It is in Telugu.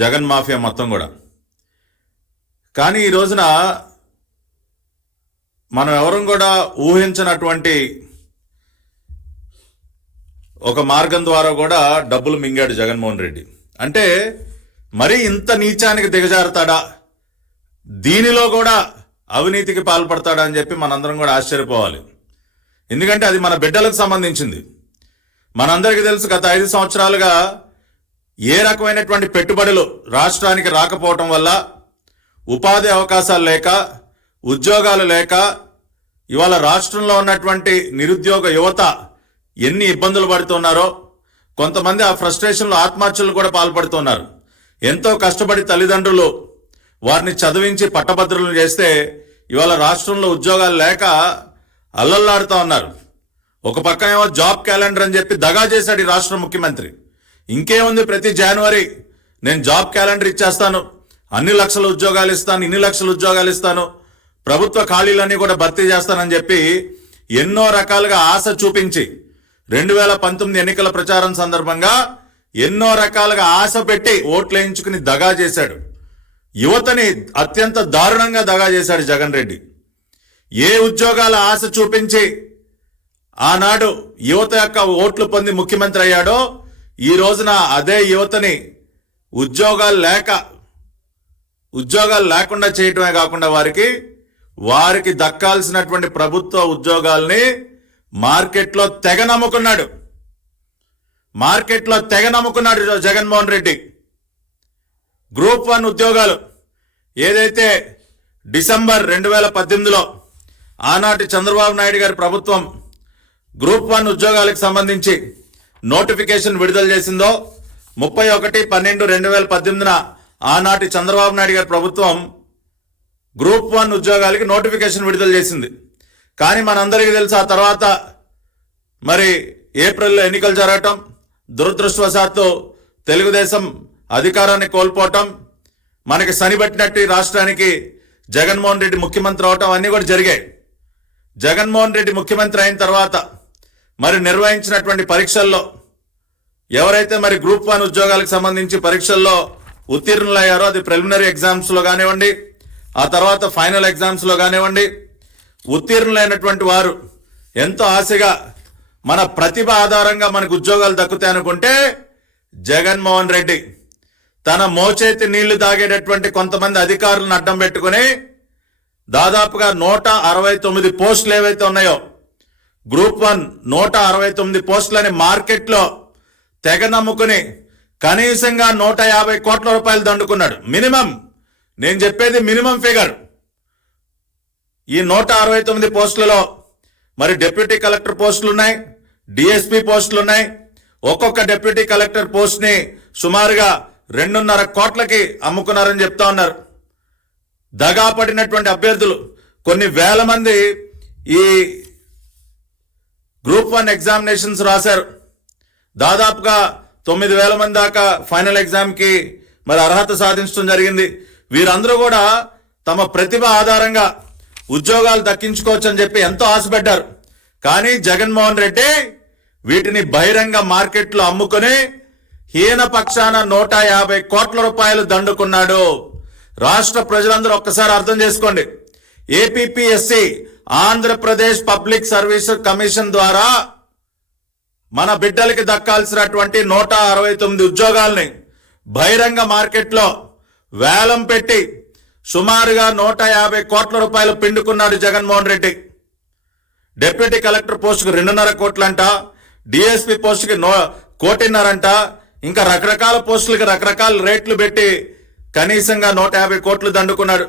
జగన్ మాఫియా మొత్తం కూడా. కానీ ఈ రోజున మనం ఎవరం కూడా ఊహించినటువంటి ఒక మార్గం ద్వారా కూడా డబ్బులు మింగాడు జగన్మోహన్ రెడ్డి. అంటే మరి ఇంత నీచానికి దిగజారుతాడా, దీనిలో కూడా అవినీతికి పాల్పడతాడా అని చెప్పి మనందరం కూడా ఆశ్చర్యపోవాలి. ఎందుకంటే అది మన బిడ్డలకు సంబంధించింది. మనందరికీ తెలుసు, గత 5 సంవత్సరాలుగా ఏ రకమైనటువంటి పెట్టుబడులు రాష్ట్రానికి రాకపోవటం వల్ల, ఉపాధి అవకాశాలు లేక, ఉద్యోగాలు లేక ఇవాళ రాష్ట్రంలో ఉన్నటువంటి నిరుద్యోగ యువత ఎన్ని ఇబ్బందులు పడుతున్నారో, కొంతమంది ఆ ఫ్రస్ట్రేషన్లో ఆత్మహత్యలు కూడా పాల్పడుతున్నారు. ఎంతో కష్టపడి తల్లిదండ్రులు వారిని చదివించి పట్టభద్రులను చేస్తే ఇవాళ రాష్ట్రంలో ఉద్యోగాలు లేక అల్లల్లాడుతూ ఉన్నారు. ఒక పక్క ఏమో జాబ్ క్యాలెండర్ అని చెప్పి దగా చేశాడు ఈ రాష్ట్ర ముఖ్యమంత్రి. ఇంకేముంది, ప్రతి జనవరి నేను జాబ్ క్యాలెండర్ ఇచ్చేస్తాను, అన్ని లక్షల ఉద్యోగాలు ఇస్తాను, ఇన్ని లక్షల ఉద్యోగాలు ఇస్తాను, ప్రభుత్వ ఖాళీలన్నీ కూడా భర్తీ చేస్తానని చెప్పి ఎన్నో రకాలుగా ఆశ చూపించి 2019 ఎన్నికల ప్రచారం సందర్భంగా ఎన్నో రకాలుగా ఆశ పెట్టి ఓట్లు వేయించుకుని దగా చేశాడు. యువతని అత్యంత దారుణంగా దగా చేశాడు జగన్ రెడ్డి. ఏ ఉద్యోగాల ఆశ చూపించి ఆనాడు యువత యొక్క ఓట్లు పొంది ముఖ్యమంత్రి అయ్యాడో, ఈ రోజున అదే యువతని ఉద్యోగాలు లేకుండా చేయటమే కాకుండా వారికి దక్కాల్సినటువంటి ప్రభుత్వ ఉద్యోగాల్ని మార్కెట్లో తెగ నమ్ముకున్నాడు జగన్మోహన్ రెడ్డి. గ్రూప్ 1 ఉద్యోగాలు ఏదైతే డిసెంబర్ 2018లో ఆనాటి చంద్రబాబు నాయుడు గారి ప్రభుత్వం గ్రూప్ 1 ఉద్యోగాలకు సంబంధించి నోటిఫికేషన్ విడుదల చేసిందో, 31/12/2018 ఆనాటి చంద్రబాబు నాయుడు గారి ప్రభుత్వం గ్రూప్ 1 ఉద్యోగాలకి నోటిఫికేషన్ విడుదల చేసింది. కానీ మనందరికీ తెలుసు, ఆ తర్వాత మరి ఏప్రిల్లో ఎన్నికలు జరగటం, దురదృష్టవశాత్తు తెలుగుదేశం అధికారాన్ని కోల్పోవటం, మనకి సనిబట్టినట్టు రాష్ట్రానికి జగన్మోహన్ రెడ్డి ముఖ్యమంత్రి అవటం అన్నీ కూడా జరిగాయి. జగన్మోహన్ రెడ్డి ముఖ్యమంత్రి అయిన తర్వాత మరి నిర్వహించినటువంటి పరీక్షల్లో ఎవరైతే మరి గ్రూప్ 1 ఉద్యోగాలకు సంబంధించి పరీక్షల్లో ఉత్తీర్ణులయ్యారో, అది ప్రిలిమినరీ ఎగ్జామ్స్లో కానివ్వండి, ఆ తర్వాత ఫైనల్ ఎగ్జామ్స్లో కానివ్వండి, ఉత్తీర్ణులైనటువంటి వారు ఎంతో ఆశగా మన ప్రతిభ ఆధారంగా మనకు ఉద్యోగాలు దక్కుతాయి అనుకుంటే, జగన్మోహన్ రెడ్డి తన మోచేతి నీళ్లు తాగేటటువంటి కొంతమంది అధికారులను అడ్డం పెట్టుకుని దాదాపుగా 169 పోస్టులు ఏవైతే ఉన్నాయో, గ్రూప్ 1 169 పోస్టులని మార్కెట్లో తెగ నమ్ముకుని కనీసంగా 150 కోట్ల రూపాయలు దండుకున్నాడు. మినిమం, నేను చెప్పేది మినిమం ఫిగర్. ఈ 169 పోస్టులలో మరి డిప్యూటీ కలెక్టర్ పోస్టులు ఉన్నాయి, డిఎస్పీ పోస్టులు ఉన్నాయి. ఒక్కొక్క డిప్యూటీ కలెక్టర్ పోస్ట్ని సుమారుగా 2.5 కోట్లకి అమ్ముకున్నారని చెప్తా ఉన్నారు. దగా పడినటువంటి అభ్యర్థులు కొన్ని వేల మంది ఈ గ్రూప్ 1 ఎగ్జామినేషన్స్ రాశారు. దాదాపుగా 9,000 మంది దాకా ఫైనల్ ఎగ్జామ్కి మరి అర్హత సాధించడం జరిగింది. వీరందరూ కూడా తమ ప్రతిభ ఆధారంగా ఉద్యోగాలు దక్కించుకోవచ్చు అని చెప్పి ఎంతో ఆశపడ్డారు. కానీ జగన్మోహన్ రెడ్డి వీటిని బహిరంగ మార్కెట్లో అమ్ముకొని హీన పక్షాన 150 కోట్ల రూపాయలు దండుకున్నాడు. రాష్ట్ర ప్రజలందరూ ఒక్కసారి అర్థం చేసుకోండి. APPSC Andhra Pradesh public service commission ద్వారా మన బిడ్డలకి దక్కాల్సినటువంటి 169 ఉద్యోగాల్ని బహిరంగ మార్కెట్లో వేలం పెట్టి సుమారుగా 150 కోట్ల రూపాయలు పిండుకున్నాడు జగన్మోహన్ రెడ్డి. డిప్యూటీ కలెక్టర్ పోస్టుకు 2.5 కోట్లంట, డిఎస్పీ పోస్టుకి 1.5 కోట్లంట, ఇంకా రకరకాల పోస్టులకి రకరకాల రేట్లు పెట్టి కనీసంగా 150 కోట్లు దండుకున్నాడు.